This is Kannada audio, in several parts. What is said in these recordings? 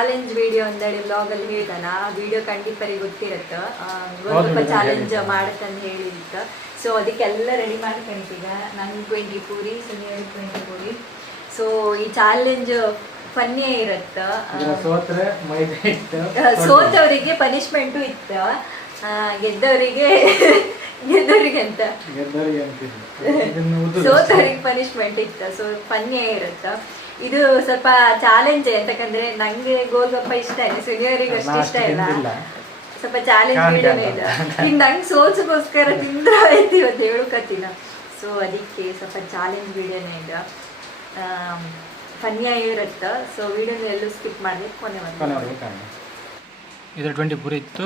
ಚಾಲೆಂಜ್ ವಿಡಿಯೋ ಅಂದೇಳಿ ಬ್ಲಾಗ್ ಅಲ್ಲಿ ಹೇಳ್ದಾನ ಆ ವಿಡಿಯೋ ಖಂಡಿತರಿ ಗೊತ್ತಿರತ್ತ. ಆ ಗೋಲ್ಗಪ್ಪ ಚಾಲೆಂಜ್. ಮಾಡತ್ತಂತ ಹೇಳಿದ್ದ. ಸೊ ಅದಕ್ಕೆಲ್ಲ ರೆಡಿ ಮಾಡ್ಕೊಂಡಿದ್ದೀಗ ನನ್ twenty puri ಸುನಿಯರ್ twenty puri. So ಈ ಚಾಲೆಂಜ್ ಫನ್ನಿಯೇ ಇರತ್ತ. ಸೋತವರಿಗೆ ಪನಿಷ್ಮೆಂಟು ಇತ್ತ. ಗೆದ್ದವರಿಗೆ ಗೆದ್ದವರಿಗೆ ಅಂತ. ಸೋತವರಿಗೆ ಪನಿಷ್ಮೆಂಟ್ ಇತ್ತ. ಸೊ ಫನ್ನಿಯೇ ಇರುತ್ತ. ಇದು ಸ್ವಲ್ಪ ಚಾಲೆಂಜ್ ಯಾಕಂದ್ರೆ ನಂಗೆ ಗೋಲ್ಗಪ್ಪ ಇಷ್ಟ ಇಲ್ಲ ಸುನಿಯವರಿಗೆ ಅಷ್ಟು ಇಷ್ಟ ಇಲ್ಲ. ಸ್ವಲ್ಪ ಚಾಲೆಂಜ್ ವಿಡಿಯೋನೇ ಇದೆ. ಈಗ ನಂಗೆ ಸೋಲ್ಸಕ್ಕೋಸ್ಕರ ತಿಂದ್ರ ಐತಿ ಇವತ್ತು ಹೇಳುಕತ್ತಿನ ಸೊ ಅದಕ್ಕೆ ಸ್ವಲ್ಪ ಚಾಲೆಂಜ್ ವಿಡಿಯೋನೇ ಇದೆ. ಫನ್ಯ ಇರುತ್ತೆ? ಸೊ ವಿಡಿಯೋನ ಎಲ್ಲೂ ಸ್ಕಿಪ್ ಮಾಡಬೇಕು ಕೊನೆ ಇದ್ರ ಟ್ವೆಂಟಿ ಪೂರಿ ಇತ್ತು.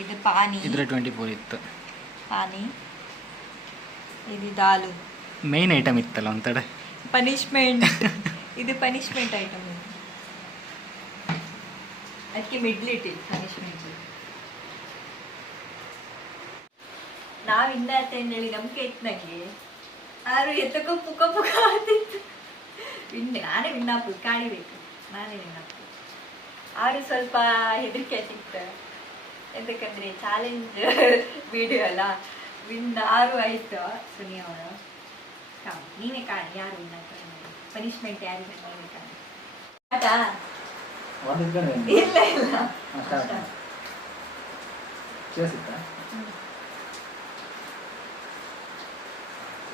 ಇದು ಪಾನಿ. ಇದ್ರ ಟ್ವೆಂಟಿ ಪೂರಿ ಇತ್ತು. ಪಾನಿ. ಇದು ದಾಲು. ಮೇನ್ ಐಟಮ್ ಇತ್ತಲ್ಲ ಒಂತಡೆ ಪನಿಷ್ಮೆಂಟ್ ಇದು ಪನಿಷ್ಮೆಂಟ್ ಐಟಮ್ ಅದಕ್ಕೆ ಮಿಡ್ಲಿಟ್ಟಿದ್ದು ಪನಿಷ್ಮೆಂಟ್ ನಾವು ಇನ್ನ ಹೇಳಿ ನಮ್ಗೆ ಆದ್ರೂ ಆರು ಎತ್ತಕ್ಕೂ ಪುಕ್ಕ ಪುಕ್ಕ ಆಗ್ತಿತ್ತು ವಿನ್, ನಾನೇ ವಿನ್ನಾಪು ಕಾಣಿಬೇಕು. ನಾನೇ ವಿನ್ನಾಪು ಆರು ಸ್ವಲ್ಪ ಹೆದರಿಕೆ ಸಿಕ್ತ. ಎಂತಕ್ಕಂದ್ರೆ ಚಾಲೆಂಜ್ ವಿಡಿಯೋ ಅಲ್ಲ. ವಿನ್ ಆರು ಆಯ್ತು ಸುನಿ ಅವರು. ನೀವೇ ಕಾಣಿ, ಯಾರು ವಿನ್ ಪನಿಷ್ಮೆಂಟ್ ಯಾರಿಗೆ ನೀವೇ ಕಾಣಿ ಆಟಾ ಇಲ್ಲ ಇಲ್ಲ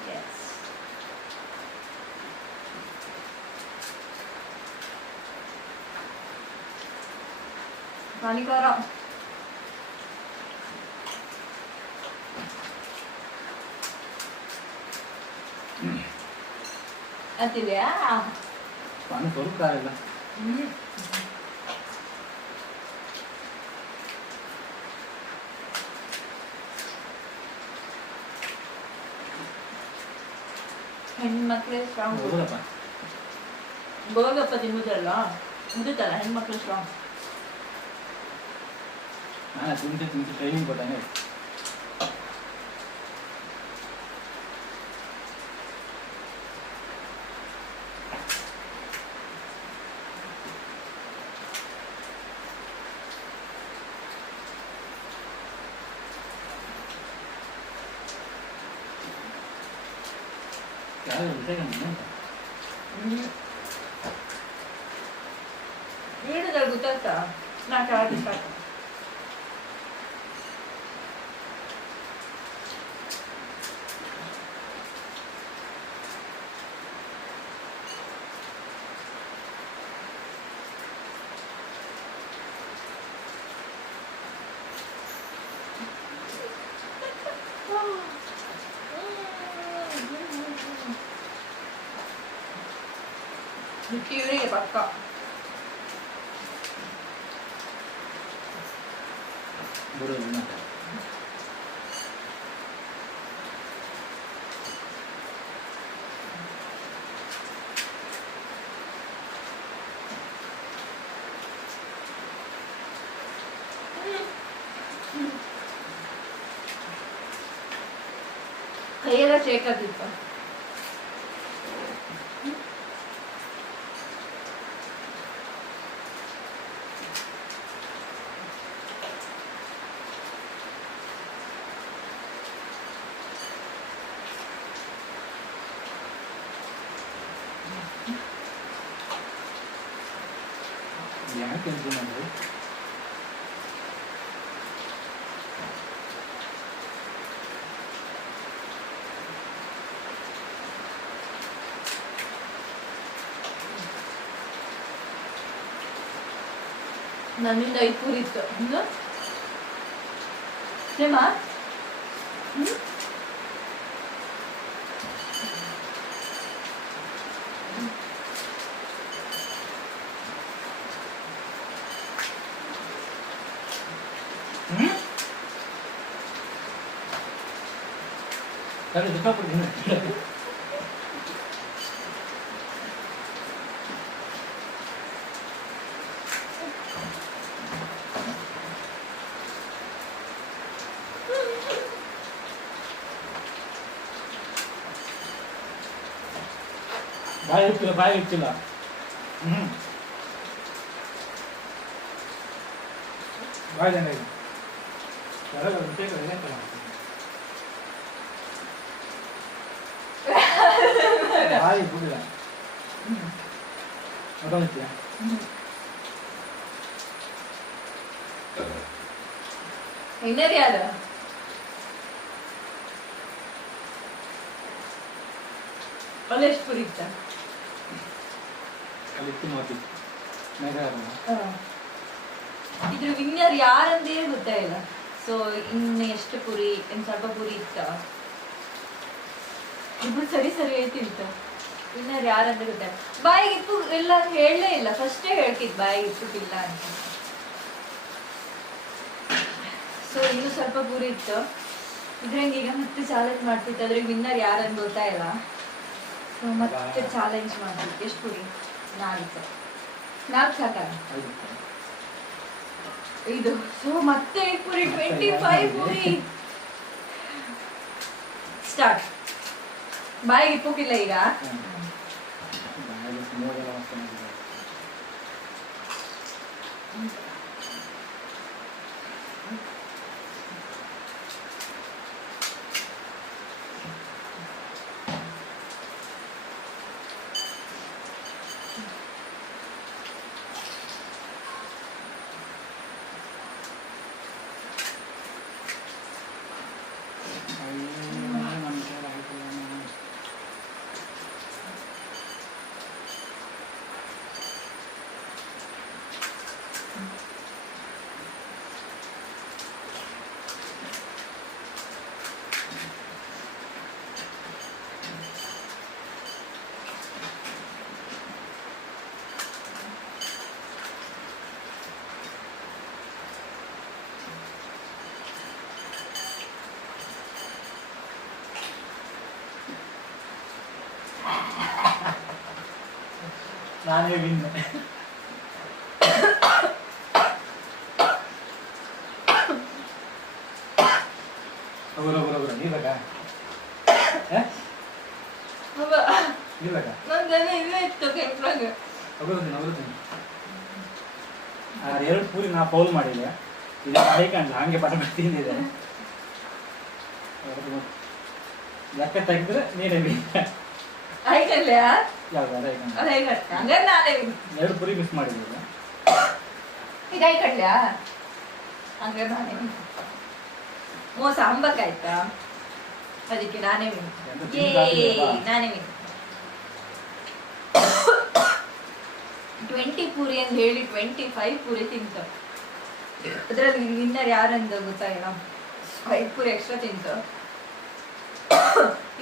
Yes. ಕಾಣಿಕೋರ ಅಂತಿದ್ಯಾ ಸ್ವಲ್ಪ ಇಲ್ಲ ಹ್ಮ್ ಹೆಣ್ಮಕ್ಳೇ ಸ್ಟ್ರಾಂಗ್ ಹೌದಪ್ಪ ಗೋಗಪ್ಪ ತಿನ್ನುವುದಲ್ಲ ಮುದುತ್ತಲ್ಲ ಹೆಣ್ಮಕ್ಳು ಸ್ಟ್ರಾಂಗ್ ನಾನು ತಿಂತೆ ತಿಂತೆ ಟ್ರೈನಿಂಗ್ ಕೊಟ್ಟಾನೆ వీడు తగ్గుతా నాకు ఆడి శాతం 비율이 맞다. 물을 넣나? 그 얘가 제일 까지 있다. 그냥 할 때는 그냥 돼. 나는 나이 뿌리도, 응? 내 맛? 응? ಇಟ್ಟಿಲ್ಲ ಬಾಯಿ ಇಟ್ಟಿಲ್ಲ ಹ್ಮ್ ಭಾಳ ಜನ ಇದೆ ಯಾರೆಲ್ಲ ಮಿಸ್ಟೇಕ್ ಇದೆ ಅಂತ ಮಾಡ್ತೀನಿ ಬಾಯಿ ಬಿಡಿಲ್ಲ ಅದೊಂದಿತ್ಯಾ ಇನ್ನರ್ ಯಾರು ಅಲ್ಲಿ ಎಷ್ಟು ಪುರಿ ಇತ್ತ ಇತ್ತು ಮಾತಿ ಇದ್ರ ವಿನ್ನರ್ ಯಾರಂದೇ ಗೊತ್ತಾಯಿಲ್ಲ ಸೊ ಇನ್ನು ಎಷ್ಟು ಪುರಿ ಇನ್ನು ಸ್ವಲ್ಪ ಪುರಿ ಇತ್ತ ಇಬ್ರು ಸರಿ ಸರಿ ಹೇಳ್ತಿಂತ ವಿನ್ನರ್ ಯಾರಂದ್ರೆ ಗೊತ್ತ ಬಾಯಿಗೆ ಇಪ್ಪು ಇಲ್ಲ ಹೇಳಲೇ ಇಲ್ಲ. ಫಸ್ಟೇ ಹೇಳ್ತಿದ್ ಬಾಯಿಗೆ ಇಪ್ಪುಟ್ಟಿಲ್ಲ ಅಂತ. ಸೊ ಇನ್ನು ಸ್ವಲ್ಪ ಗುರಿ ಇತ್ತು. ಇದ್ರಂಗೆ ಈಗ ಮತ್ತೆ ಚಾಲೆಂಜ್ ಮಾಡ್ತಿತ್ತು ಅದ್ರ ವಿನ್ನರ್ ಯಾರು ಗೊತ್ತಾ ಇಲ್ಲ ಸೊ ಮತ್ತೆ ಚಾಲೆಂಜ್ ಮಾಡ್ತಿತ್ತು ಎಷ್ಟು ಪುರಿ ನಾಲ್ಕು. ನಾಲ್ಕು ಐದು. ಇದು ಸೊ ಮತ್ತೆ puri twenty five puri start ಬಾಯಿಗೆ ಇಪ್ಪಕ್ಕಿಲ್ಲ ಈಗ? ನಾನೇ ವಿನ್ ಬರೋ ಬರೋ ಬರೋ ಬೇಕಾ ಬೇಕಾ ಇಲ್ಲೇ ಇತ್ತು ಕೆಂಪ್ರಾಗ. ಹೋಗೋದು ಹೋಗೋದು ಆ ಎರಡು ಪೂರಿ ನಾ ಪೌಲ್ ಮಾಡಿಲ್ಲ. ಇದು ಹೈಕಂಡ್ ಹಂಗೆ ಪಟ ಪಟ ತಿಂದಿದೆ. ಲೆಕ್ಕ ತೆಗೆದ್ರೆ ನೀನೇ win. ಯಾವ್ದು ಅದು ಹೇಗ ಹಂಗಾರೆ ನಾನೇ. ಎರಡು ಪೂರಿ ಮಿಸ್ ಮಾಡಿದ್ದೀವಿ. ಇದು ಆಯ್ಕಡ್ಲ ಹಂಗಾರೆ ನಾನೇ. ಮೋಸ ಅಂಬಕ್ಕಾಯ್ತಾ ಅದಕ್ಕೆ ನಾನೇ ವಿನ್ ಏ ನಾನೇ ವಿನ್ ಟ್ವೆಂಟಿ ಪೂರಿ ಅಂತ ಹೇಳಿ ಟ್ವೆಂಟಿ ಫೈವ್ ಪೂರಿ ತಿಂತ. ಅದ್ರಲ್ಲಿ ವಿನ್ನರ್ ಯಾರಂತ ಗೊತ್ತಾಗಿಲ್ಲ. ಫೈವ್ ಪೂರಿ ಎಕ್ಸ್ಟ್ರಾ ತಿಂತ.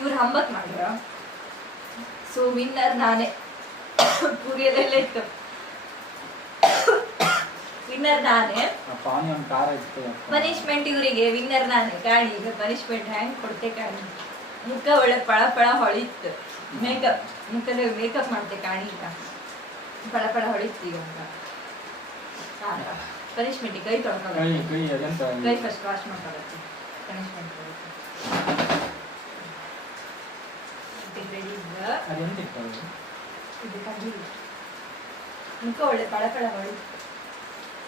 ಇವ್ರು ಹಂಬತ್ ಮಾಡ್ಯಾರ ಸೊ ವಿನ್ನರ್ ನಾನೇ. ಪೂರಿಯಲ್ಲೆಲ್ಲ ಇತ್ತು. ವಿನ್ನರ್ ನಾನೇ. ಪನಿಷ್ಮೆಂಟ್ ಇವರಿಗೆ ವಿನ್ನರ್ ನಾನೇ. ಕಾಣಿ ಈಗ ಪನಿಷ್ಮೆಂಟ್ ಹ್ಯಾಂಗ್ ಕೊಡ್ತೆ ಕಾಣಿ? ಮುಖ ಒಳ್ಳೆ ಪಳ ಪಳ ಹೊಳಿತ್ತು. ಮೇಕಪ್ ಮುಖದ ಮೇಕಪ್ ಮಾಡ್ತೆ ಕಾಣಿ ಈಗ. ಪಳ ಪಳ ಹೊಳಿತ್ತು ಈಗ ಪನಿಷ್ಮೆಂಟ್ ಕೈ ತೊಳ್ಕೊಳ್ಳೋ ಕೈ ಫಸ್ಟ್ ವಾಶ್ ಮಾಡ್ಕೊಳ್ಳೋದು ಪನಿಷ್ಮೆಂಟ್ ಅದೆಂತ ಇತ್ತು ಅದು? ಇದು ಮುಖ ಒಳ್ಳೆ ಪಳ ಪಳ ಹೊಳಿತು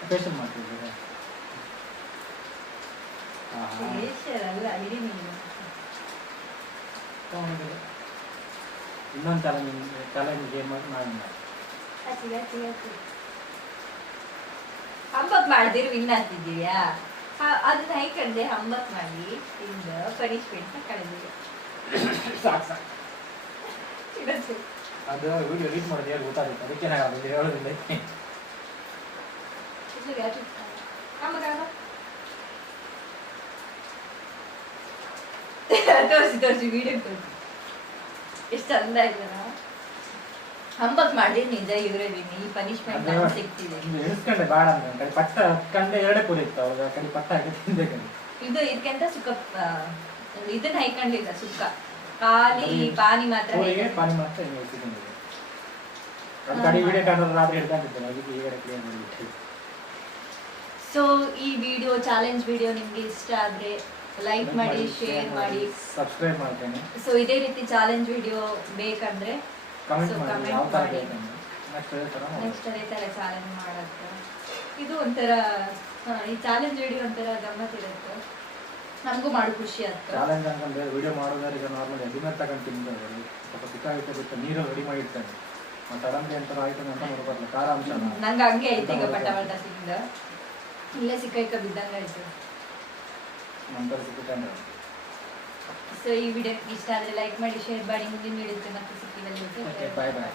ಫೇಶಿಯಲ್ ಮಾಡ್ತಿದ್ದೀರಾ ಆಹಾ. ಅಲ್ಲ ಇಡೀ ನೀನು. ಇನ್ನೊಂದು ಚಾಲೆಂಜ್ ಚಾಲೆಂಜ್ ಗೇಮ್ ಮಾಡಿ ಹಚ್ಚಿ ಹಚ್ಚಿ ಹಚ್ಚಿ. ಹಂಬತ್ ಮಾಡಿದಿರಿ ವಿನ್ ಆಗ್ತಿದ್ದೀಯಾ? ಅದನ್ನ ಹೈ ಕಡ್ದೆ ಹಂಬತ್ ಮಾಡಿ ಇಂದ ಪನಿಷ್ಮೆಂಟ್ ಕಳೆದಿದೆ ಸಾಕು ಸಾಕು. ಅದು ವಿಡಿಯೋ ಎಡಿಟ್ ಮಾಡೋದು ಹೇಳಿ ಗೊತ್ತಾಗುತ್ತೆ ಅದಕ್ಕೆ ನಾನು ಅದು ಹೇಳೋದಿಲ್ಲ. ತೋರಿಸಿ ತೋರಿಸಿ ವಿಡಿಯೋ ತೋರಿಸಿ. ಎಷ್ಟು ಚಂದ ಆಯ್ತಲ್ಲ ಹಂಬಕ್ ಮಾಡಿ ನಿಜ ಇವರೇ ವಿನ್. ಈ ಪನಿಷ್ಮೆಂಟ್ ಸಿಗ್ತಿದೆ. ಬೇಡ ಅಂತ ಕಡೆ ಪಟ್ಟ ಕಂಡೆ ಎರಡೇ ಪೂರಿ ಇತ್ತು. ಅವಾಗ ಆ ಕಡೆ ಪಟ್ಟ ಹಾಕಿ ತಿನ್ಬೇಕಂತ ಇದು ಇದಕ್ಕಿಂತ ಸುಕ್ಕ ಆ, ಇದನ್ನ ಹೈಕೊಂಡಿಲ್ಲ ಸುಕ್ಕ ಖಾಲಿ ಪಾನಿ ಮಾತ್ರ ಪೂರಿಗೆ ಹೈಕೊಂಡ್- ಪಾನಿ ಮಾತ್ರ ಹಿಂಗೆ ಇಟ್ಟಿಕೊಂಡಿದೆ ಅದು ಕಡೆ ವಿಡಿಯೋ ಕಾಣೋದು ರಾತ್ರಿ ಹಿಡ್ಕೊಂಡಿದ್ದೇನೆ ಅದಕ್ಕೆ ಈಗ ಕ್ಲಿಯರ್ ಮಾಡಿಬಿಟ್ಟು. ಸೊ ಈ ವಿಡಿಯೋ ಚಾಲೆಂಜ್ ವಿಡಿಯೋ ನಿಮ್ಗೆ ಇಷ್ಟ ಆದ್ರೆ ಲೈಕ್ ಮಾಡಿ ಶೇರ್ ಮಾಡಿ ಸಬ್ಸ್ಕ್ರೈಬ್ ಮಾಡ್ತೇನೆ. ಸೊ ಇದೇ ರೀತಿ ಚಾಲೆಂಜ್ ವಿಡಿಯೋ ಬೇಕಂದ್ರೆ ಕಮೆಂಟ್ ಮಾಡಿ ನೆಕ್ಸ್ಟ್ ಅದೇ ಥರ ತರ ಚಾಲೆಂಜ್ ಮಾಡೋದು ಇದು ಒಂಥರ ಈ ಚಾಲೆಂಜ್ ವಿಡಿಯೋ ಒಂಥರ ಗಮ್ಮತ್ ಇರುತ್ತೆ. ನಮಗೂ ಮಾಡಿ ಖುಷಿ ಆಗ್ತದೆ ಚಾಲೆಂಜ್ ಅಂತಂದ್ರೆ ವಿಡಿಯೋ ಮಾಡೋದಾದ್ರೆ ಈಗ ನಾರ್ಮಲ್ ಎಡಿಮೇಟ್ ತಗೊಂಡು ತಿಂತಾರೆ ಸ್ವಲ್ಪ ಸಿಕ್ಕ ಇಟ್ಟು ಬಿಟ್ಟು ನೀರು ರೆಡಿ ಮಾಡಿರ್ತಾನೆ. ಮತ್ತೆ ಅಡಂಬಿ ಅಂತ ಆಯ್ತು ಅಂತ ನೋಡ್ಬಾರ್ದು ಖಾರ ಅಂಶ ನಂಗೆ ಹಂಗೆ ಐತೆ ಈಗ ಪಟ ಪಟ ತಿಂದ. ಇಲ್ಲೇ ಸಿಕ್ಕೈಕ ಬಿದ್ದಂಗೆ ಆಯ್ತು. ನಂತರ ಸಿಕ್ಕಿದ್ರೆ ಸೊ ಈ ವಿಡಿಯೋ ಇಷ್ಟ ಆದ್ರೆ ಲೈಕ್ ಮಾಡಿ ಶೇರ್ ಮಾಡಿ ಮುಂದಿನ ವಿಡಿಯೋ ಮತ್ತೆ ಸಿಕ್ಕಿದಲ್ಲಿ ಬಾಯ್ ಬಾಯ್